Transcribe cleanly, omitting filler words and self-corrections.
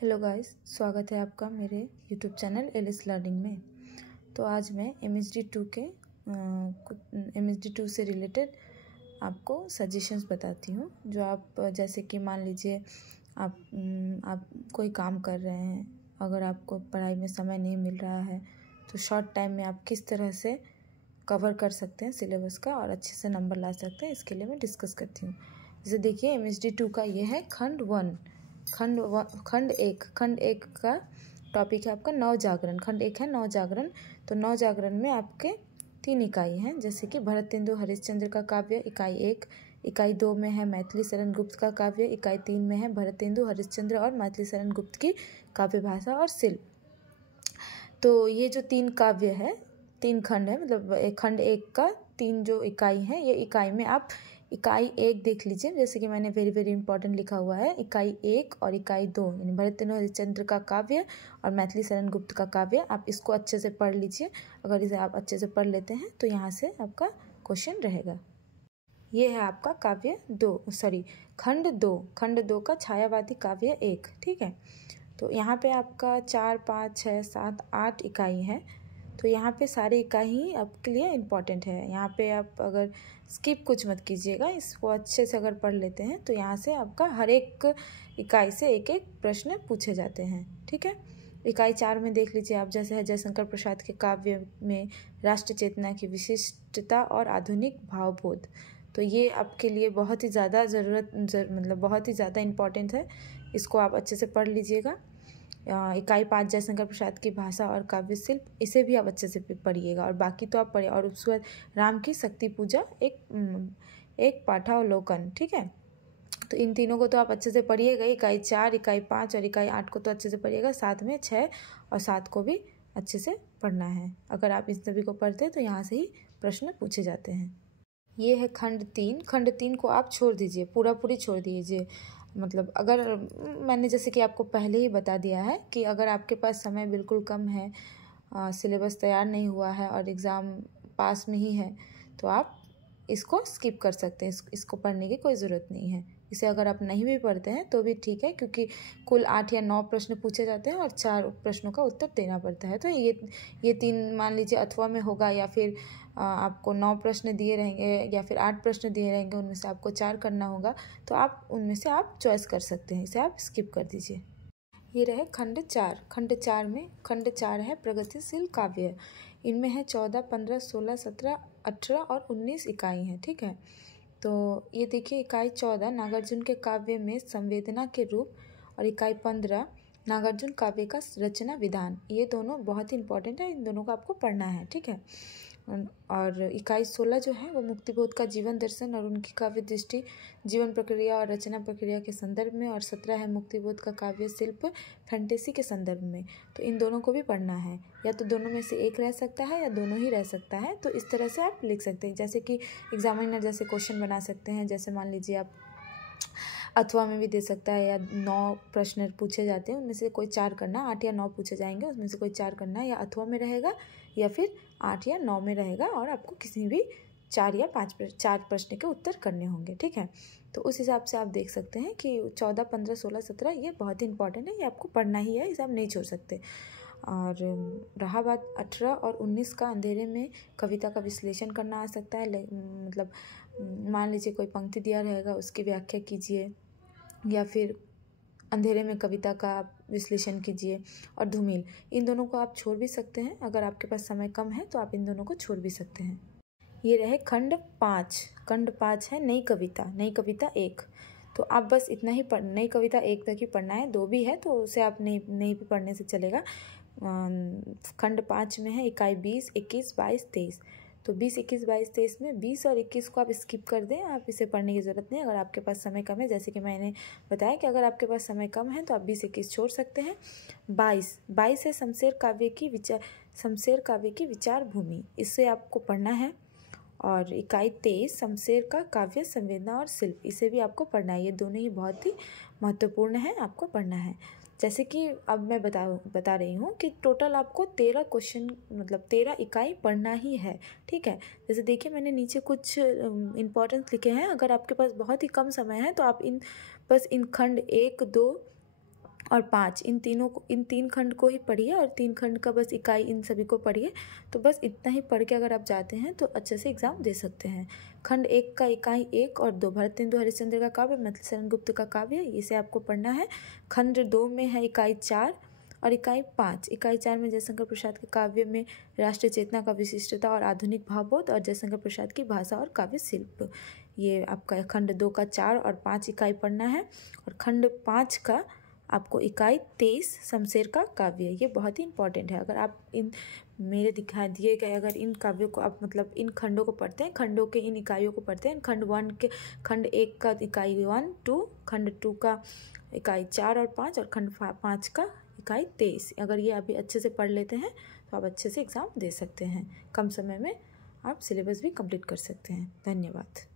Hello guys, स्वागत है आपका मेरे यूट्यूब चैनल एलिस लर्निंग में। तो आज मैं MSD2 से रिलेटेड आपको सजेशंस बताती हूँ। जो आप जैसे कि मान लीजिए आप कोई काम कर रहे हैं, अगर आपको पढ़ाई में समय नहीं मिल रहा है तो शॉर्ट टाइम में आप किस तरह से कवर कर सकते हैं सिलेबस का और अच्छे से नंबर ला सकते हैं, इसके लिए मैं डिस्कस करती हूँ। जैसे देखिए MSD2 का ये है खंड एक का टॉपिक है आपका नवजागरण। खंड एक है नवजागरण। तो नवजागरण में आपके 3 इकाई हैं, जैसे कि भरतेंदु हरिश्चंद्र का काव्य इकाई 1, इकाई 2 में है मैथिली शरण गुप्त का काव्य, इकाई 3 में है भरतेंदु हरिश्चंद्र और मैथिली शरण गुप्त की काव्य भाषा और शिल्प। तो ये जो 3 काव्य है, 3 खंड है, मतलब खंड एक का 3 जो इकाई है, ये इकाई में आप इकाई 1 देख लीजिए। जैसे कि मैंने वेरी वेरी इंपॉर्टेंट लिखा हुआ है, इकाई 1 और इकाई 2 यानी भरतेंदु हरिश्चंद्र का काव्य और मैथिली शरण गुप्त का काव्य, आप इसको अच्छे से पढ़ लीजिए। अगर इसे आप अच्छे से पढ़ लेते हैं तो यहाँ से आपका क्वेश्चन रहेगा। ये है आपका खंड 2 का छायावादी काव्य 1। ठीक है, तो यहाँ पे आपका 4, 5, 6, 7, 8 इकाई है। तो यहाँ पे सारी इकाई ही आपके लिए इम्पॉर्टेंट है। यहाँ पे आप अगर स्किप कुछ मत कीजिएगा, इसको अच्छे से अगर पढ़ लेते हैं तो यहाँ से आपका हर एक इकाई से एक एक प्रश्न पूछे जाते हैं। ठीक है, इकाई 4 में देख लीजिए आप, जैसे है जयशंकर प्रसाद के काव्य में राष्ट्र चेतना की विशिष्टता और आधुनिक भावबोध। तो ये आपके लिए बहुत ही ज़्यादा मतलब बहुत ही ज़्यादा इम्पॉर्टेंट है, इसको आप अच्छे से पढ़ लीजिएगा। इकाई 5 जयशंकर प्रसाद की भाषा और काव्य शिल्प, इसे भी आप अच्छे से पढ़िएगा। और बाकी तो आप पढ़िए। और उसके बाद राम की शक्ति पूजा एक पाठावलोकन। ठीक है, तो इन तीनों को तो आप अच्छे से पढ़िएगा। इकाई 4, इकाई 5 और इकाई 8 को तो अच्छे से पढ़िएगा, साथ में 6 और 7 को भी अच्छे से पढ़ना है। अगर आप इस सभी को पढ़ते हैं तो यहाँ से ही प्रश्न पूछे जाते हैं। ये है खंड 3 को आप छोड़ दीजिए, पूरी छोड़ दीजिए। मतलब अगर मैंने जैसे कि आपको पहले ही बता दिया है कि अगर आपके पास समय बिल्कुल कम है, सिलेबस तैयार नहीं हुआ है और एग्ज़ाम पास में ही है, तो आप इसको स्किप कर सकते हैं। इसको पढ़ने की कोई ज़रूरत नहीं है। इसे अगर आप नहीं भी पढ़ते हैं तो भी ठीक है, क्योंकि कुल 8 या 9 प्रश्न पूछे जाते हैं और 4 प्रश्नों का उत्तर देना पड़ता है। तो ये 3 मान लीजिए अथवा में होगा, या फिर आपको 9 प्रश्न दिए रहेंगे या फिर 8 प्रश्न दिए रहेंगे, उनमें से आपको 4 करना होगा। तो आप उनमें से आप चॉइस कर सकते हैं, इसे आप स्किप कर दीजिए। ये रहे खंड 4 है प्रगतिशील काव्य। इनमें है 14, 15, 16, 17, 18 और 19 इकाई हैं। ठीक है, तो ये देखिए इकाई 14 नागार्जुन के काव्य में संवेदना के रूप और इकाई 15 नागार्जुन काव्य का रचना विधान। ये दोनों बहुत ही इंपॉर्टेंट है, इन दोनों को आपको पढ़ना है। ठीक है, और इकाई 16 जो है वो मुक्तिबोध का जीवन दर्शन और उनकी काव्य दृष्टि जीवन प्रक्रिया और रचना प्रक्रिया के संदर्भ में, और 17 है मुक्तिबोध का काव्य शिल्प फैंटेसी के संदर्भ में। तो इन दोनों को भी पढ़ना है, या तो दोनों में से एक रह सकता है या दोनों ही रह सकता है। तो इस तरह से आप लिख सकते हैं, जैसे कि एग्जामिनर जैसे क्वेश्चन बना सकते हैं। जैसे मान लीजिए आप अथवा में भी दे सकता है, या 9 प्रश्न पूछे जाते हैं, उनमें से कोई 4 करना, 8 या 9 पूछे जाएंगे, उसमें से कोई 4 करना है, या अथवा में रहेगा या फिर 8 या 9 में रहेगा, और आपको किसी भी 4 या 4 प्रश्न के उत्तर करने होंगे। ठीक है, तो उस हिसाब से आप देख सकते हैं कि 14, 15, 16, 17 ये बहुत ही इंपॉर्टेंट है, ये आपको पढ़ना ही है, इसे आप नहीं छोड़ सकते। और रहा बात 18 और 19 का, अंधेरे में कविता का विश्लेषण करना आ सकता है। मतलब मान लीजिए कोई पंक्ति दिया रहेगा, उसकी व्याख्या कीजिए, या फिर अंधेरे में कविता का विश्लेषण कीजिए। और धूमिल, इन दोनों को आप छोड़ भी सकते हैं। अगर आपके पास समय कम है तो आप इन दोनों को छोड़ भी सकते हैं। ये रहे खंड 5 है नई कविता 1। तो आप बस इतना ही नई कविता 1 तक ही पढ़ना है, 2 भी है तो उसे आप नहीं भी पढ़ने से चलेगा। खंड 5 में है इकाई 20, 21, 22, 23। तो 20, 21, 22, 23 में 20 और 21 को आप स्किप कर दें, आप इसे पढ़ने की ज़रूरत नहीं। अगर आपके पास समय कम है, जैसे कि मैंने बताया कि अगर आपके पास समय कम है तो आप 20, 21 छोड़ सकते हैं। 22 है शमशेर काव्य की विचार भूमि, इससे आपको पढ़ना है। और इकाई 23 शमशेर का काव्य संवेदना और शिल्प, इसे भी आपको पढ़ना है। ये दोनों ही बहुत ही महत्वपूर्ण है, आपको पढ़ना है। जैसे कि अब मैं बता रही हूँ कि टोटल आपको 13 क्वेश्चन, मतलब 13 इकाई पढ़ना ही है। ठीक है, जैसे देखिए मैंने नीचे कुछ इम्पोर्टेंस लिखे हैं। अगर आपके पास बहुत ही कम समय है तो आप बस इन खंड 1, 2 और 5, इन तीन खंड को ही पढ़िए और 3 खंड का बस इकाई इन सभी को पढ़िए। तो बस इतना ही पढ़ के अगर आप जाते हैं तो अच्छे से एग्जाम दे सकते हैं। खंड 1 का इकाई 1 और 2 भरतेंदु हरिश्चंद्र का काव्य मैथिलीशरण गुप्त का काव्य है, इसे आपको पढ़ना है। खंड 2 में है इकाई 4 और इकाई 5। इकाई 4 में जयशंकर प्रसाद के काव्य में राष्ट्रीय चेतना का विशिष्टता और आधुनिक भावबोध और जयशंकर प्रसाद की भाषा और काव्य शिल्प, ये आपका खंड 2 का 4 और 5 इकाई पढ़ना है। और खंड 5 का आपको इकाई 23 शमशेर का काव्य, ये बहुत ही इंपॉर्टेंट है। अगर आप इन मेरे दिखाए दिए गए अगर इन काव्यों को आप मतलब इन खंडों को पढ़ते हैं, खंडों के इन इकाइयों को पढ़ते हैं, खंड 1 का इकाई 1, 2, खंड 2 का इकाई 4 और 5 और खंड 5 का इकाई 23, अगर ये अभी अच्छे से पढ़ लेते हैं तो आप अच्छे से एग्ज़ाम दे सकते हैं। कम समय में आप सिलेबस भी कंप्लीट कर सकते हैं। धन्यवाद।